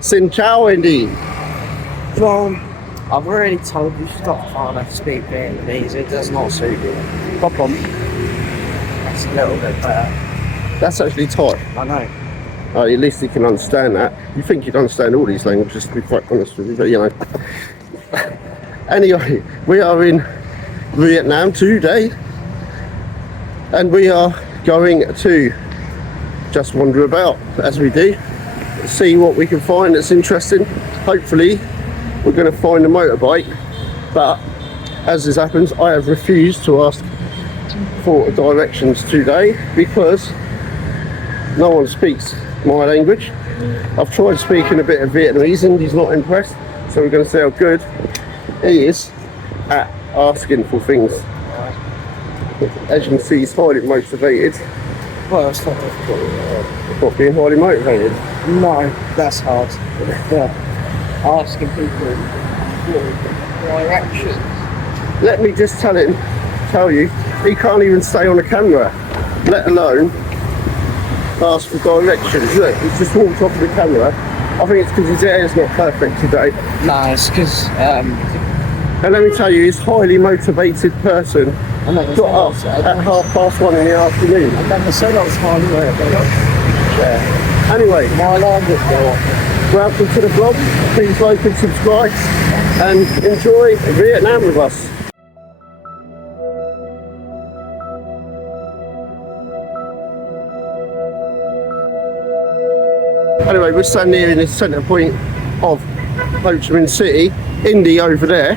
Xin chào, Andy. John, I've already told you stop trying to speak Vietnamese. It does not suit you. Problem. That's a little bit better. That's actually Thai. I know. Oh, at least you can understand that. You think you'd understand all these languages, to be quite honest with you, but you know. Anyway, we are in Vietnam today, and we are going to just wander about as we do, see what we can find that's interesting. Hopefully, we're going to find a motorbike, but as this happens, I have refused to ask for directions today because no one speaks my language. I've tried speaking a bit of Vietnamese and he's not impressed, so we're going to see how good he is at asking for things. As you can see, he's highly motivated. Well, it's not difficult. Not being highly motivated. No, that's hard. Yeah. Asking people for directions. Let me just tell you, he can't even stay on the camera, let alone ask for directions. Look, he's just walked off of the camera. I think it's because his hair is not perfect today. No, it's because And let me tell you, he's a highly motivated person. Got up at 1:30 in the afternoon. I've never said I was highly motivated. Yeah. Anyway, My alarm would go off. welcome to the vlog. Please like and subscribe and enjoy Vietnam with us. Anyway, we're standing here in the centre point of Ho Chi Minh City. Indy over there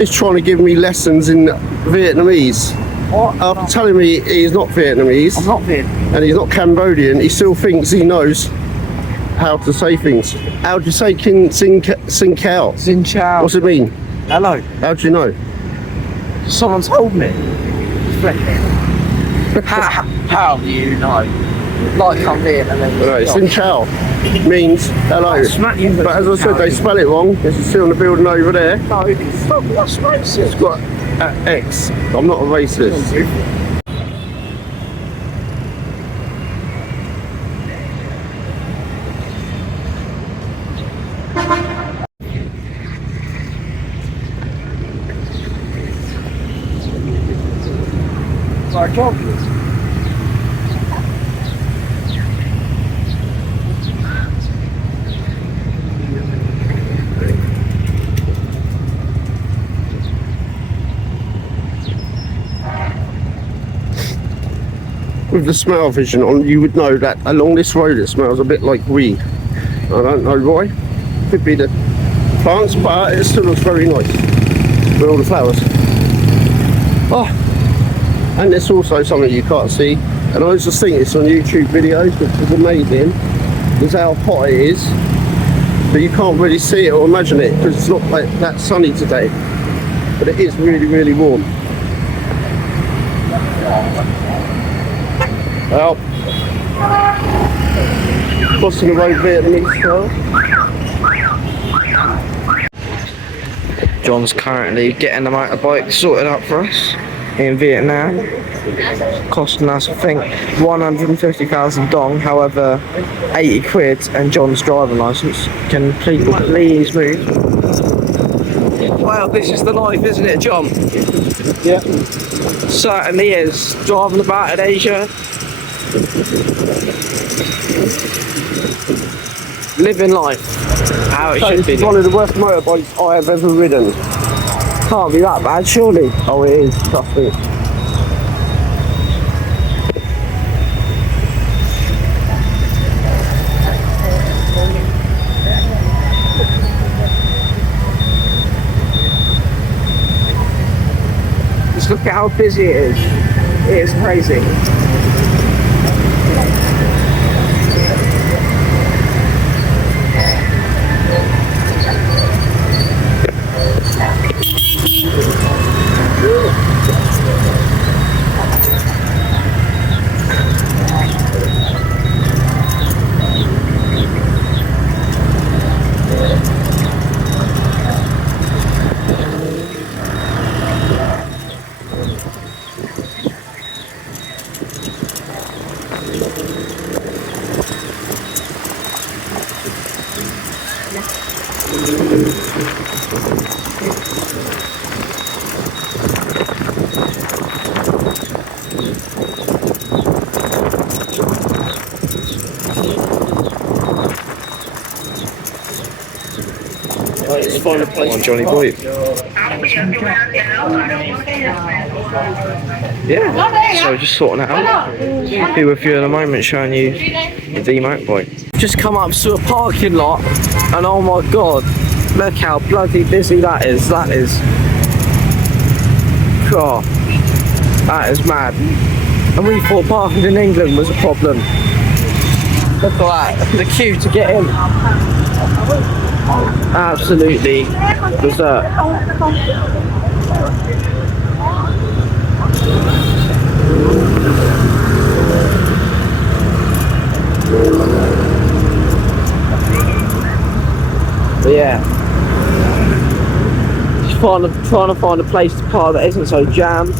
is trying to give me lessons in Vietnamese. What? After telling me he's not Vietnamese, I'm not Vietnamese. and he's not Cambodian, he still thinks he knows how to say things. How do you say Sin Cao? Xin chào. What's it mean? Hello. How do you know? Someone told me. How do you know? Like I'm Vietnamese. Right, Sin Cao means hello. Smack you. But as I said, they spell it wrong. This is still on the building over there. No, stop, that's racist. It's got X. I'm not a racist. Sorry, John. With the smell vision on, you would know that along this road it smells a bit like weed. I don't know why. Could be the plants, but it still looks very nice with all the flowers. Oh, and there's also something you can't see, and I was just thinking this on YouTube videos, which is amazing, is how hot it is, but you can't really see it or imagine it because it's not like that sunny today, but it is really, really warm. Well, crossing the road Vietnamese style. John's currently getting the motorbike sorted out for us in Vietnam. Costing us, I think, 150,000 dong, however, 80 quid, and John's driving licence. Can people please move? Well, this is the life, isn't it, John? Yeah. Certainly is. Driving about in Asia. Living life how it should be. It's one of the worst motorbikes I have ever ridden. Can't be that bad, surely. Oh, it is, trust me. Just look at how busy it is. It is crazy. Let's find a place. Come on, Johnny boy. Yeah, so just sorting it out. Be with you in a moment, showing you the D motorbike. Just come up to a parking lot, and oh my god, look how bloody busy that is. That is, God, that is mad. And we thought parking in England was a problem. Look at that, the queue to get in. Absolutely berserk. But yeah, just trying to find a place to park that isn't so jammed.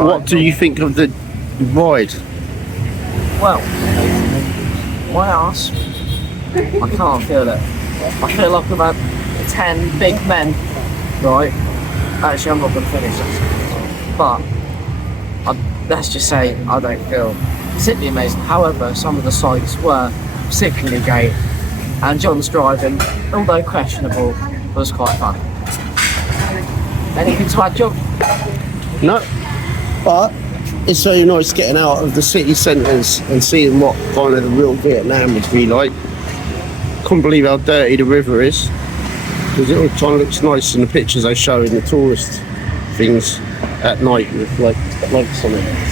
What do you think of the ride? Well, my ass, I can't feel it. I feel like I've had 10 big men, right? Actually, I'm not going to finish this. But, let's just say I don't feel particularly amazing. However, some of the sights were particularly great. And John's driving, although questionable, was quite fun. Anything to add, John? No. But it's very nice getting out of the city centres and seeing what kind of the real Vietnam would be like. Couldn't believe how dirty the river is, because it all kind of looks nice in the pictures they show in the tourist things at night with like lights on it.